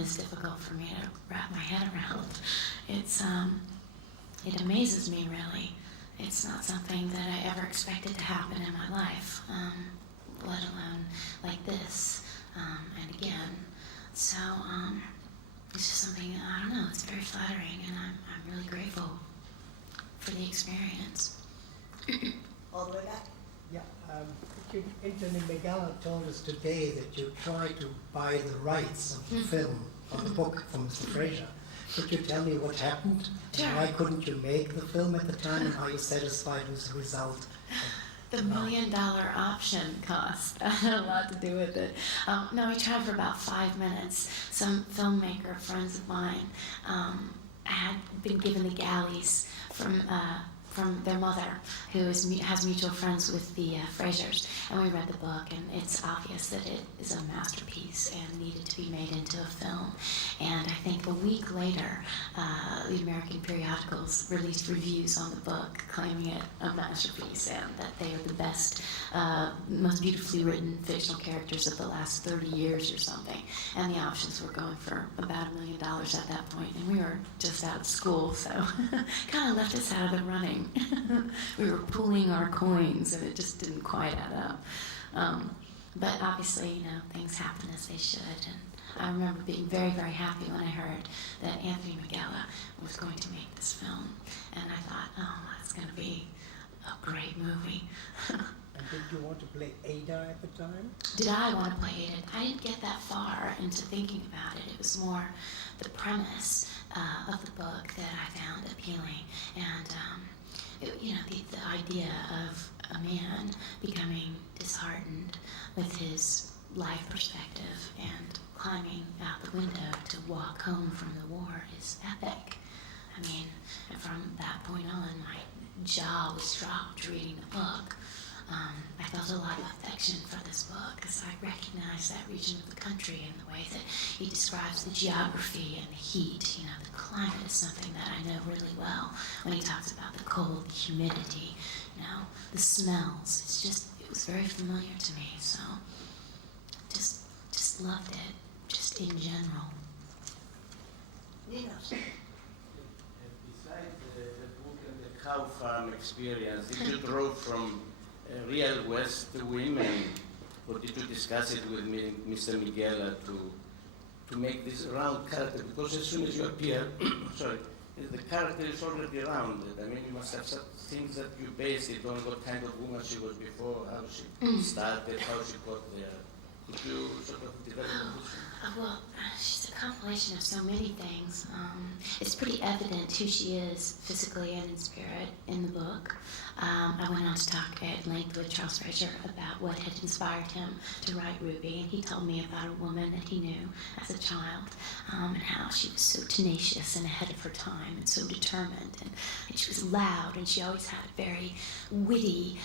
is difficult for me to wrap my head around. It amazes me, really. It's not something that I ever expected to happen in my life, let alone like this, and again. So it's just something, I don't know, it's very flattering, and I'm really grateful for the experience. All the way back? Yeah, Anthony Megala told us today that you tried to buy the rights of the film, of the book from Mr. Fraser. Could you tell me what happened? Sure. And why couldn't you make the film at the time, and are you satisfied with the result? The $1 million option cost had a lot to do with it. No, we tried for about 5 minutes. Some filmmaker friends of mine had been given the galleys from their mother, who has mutual friends with the Frasers, and we read the book, and it's obvious that it is a masterpiece and needed to be made into a film. And I think a week later, the American periodicals released reviews on the book claiming it a masterpiece and that they are the best, most beautifully written fictional characters of the last 30 years or something. And the options were going for about $1 million at that point, and we were just out of school, so kind of left us out of the running. We were pooling our coins, and it just didn't quite add up. But obviously, you know, things happen as they should. And I remember being very, very happy when I heard that Anthony Megala was going to make this film. And I thought, oh, it's going to be a great movie. And did you want to play Ada at the time? Did I want to play Ada? I didn't get that far into thinking about it. It was more the premise of the book that I found appealing. And the idea of a man becoming disheartened with his life perspective and climbing out the window to walk home from the war is epic. I mean, and from that point on, my jaw was dropped reading the book. I felt a lot of affection for this book because I recognized that region of the country and the way that he describes the geography and the heat. You know, the climate is something that I know really well when he talks about the cold, the humidity, you know, the smells. It was very familiar to me, so just loved it, just in general. Yes. Besides the book and the cow farm experience, did you draw from real West women, or did you discuss it with Mr. Megala to make this round character? Because as soon as you appear, the character is already rounded. I mean, you must have some things that you based it on, what kind of woman she was before, how she started, how she got there. Could you sort of develop this? Well, she's a compilation of so many things. It's pretty evident who she is physically and in spirit in the book. I went on to talk at length with Charles Fraser about what had inspired him to write Ruby, and he told me about a woman that he knew as a child, and how she was so tenacious and ahead of her time and so determined, and she was loud, and she always had a very witty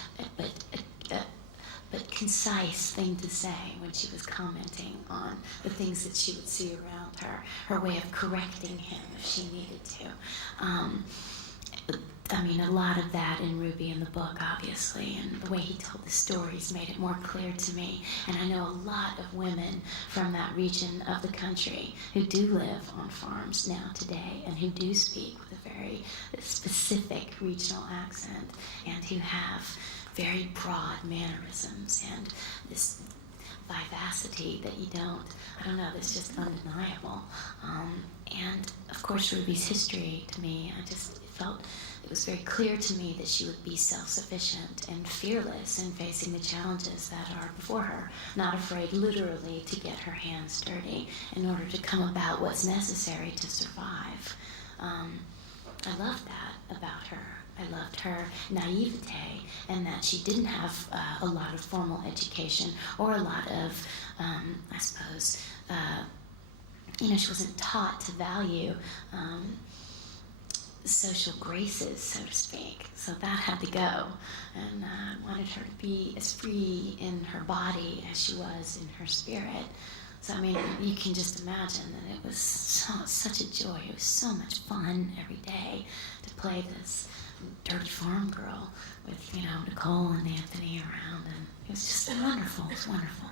but concise thing to say when she was commenting on the things that she would see around her, her way of correcting him if she needed to. I mean, a lot of that in Ruby in the book, obviously, and the way he told the stories made it more clear to me. And I know a lot of women from that region of the country who do live on farms now today and who do speak with a very specific regional accent and who have very broad mannerisms and this vivacity that that's just undeniable. And of course, Ruby's history to me, it was very clear to me that she would be self-sufficient and fearless in facing the challenges that are before her, not afraid literally to get her hands dirty in order to come about what's necessary to survive. I loved that about her. I loved her naivete and that she didn't have a lot of formal education or a lot of, she wasn't taught to value social graces, so to speak. So that had to go. And I wanted her to be as free in her body as she was in her spirit. So, I mean, you can just imagine that it was such a joy. It was so much fun every day to play this dirty farm girl with, Nicole and Anthony around. And it was just wonderful. It was wonderful.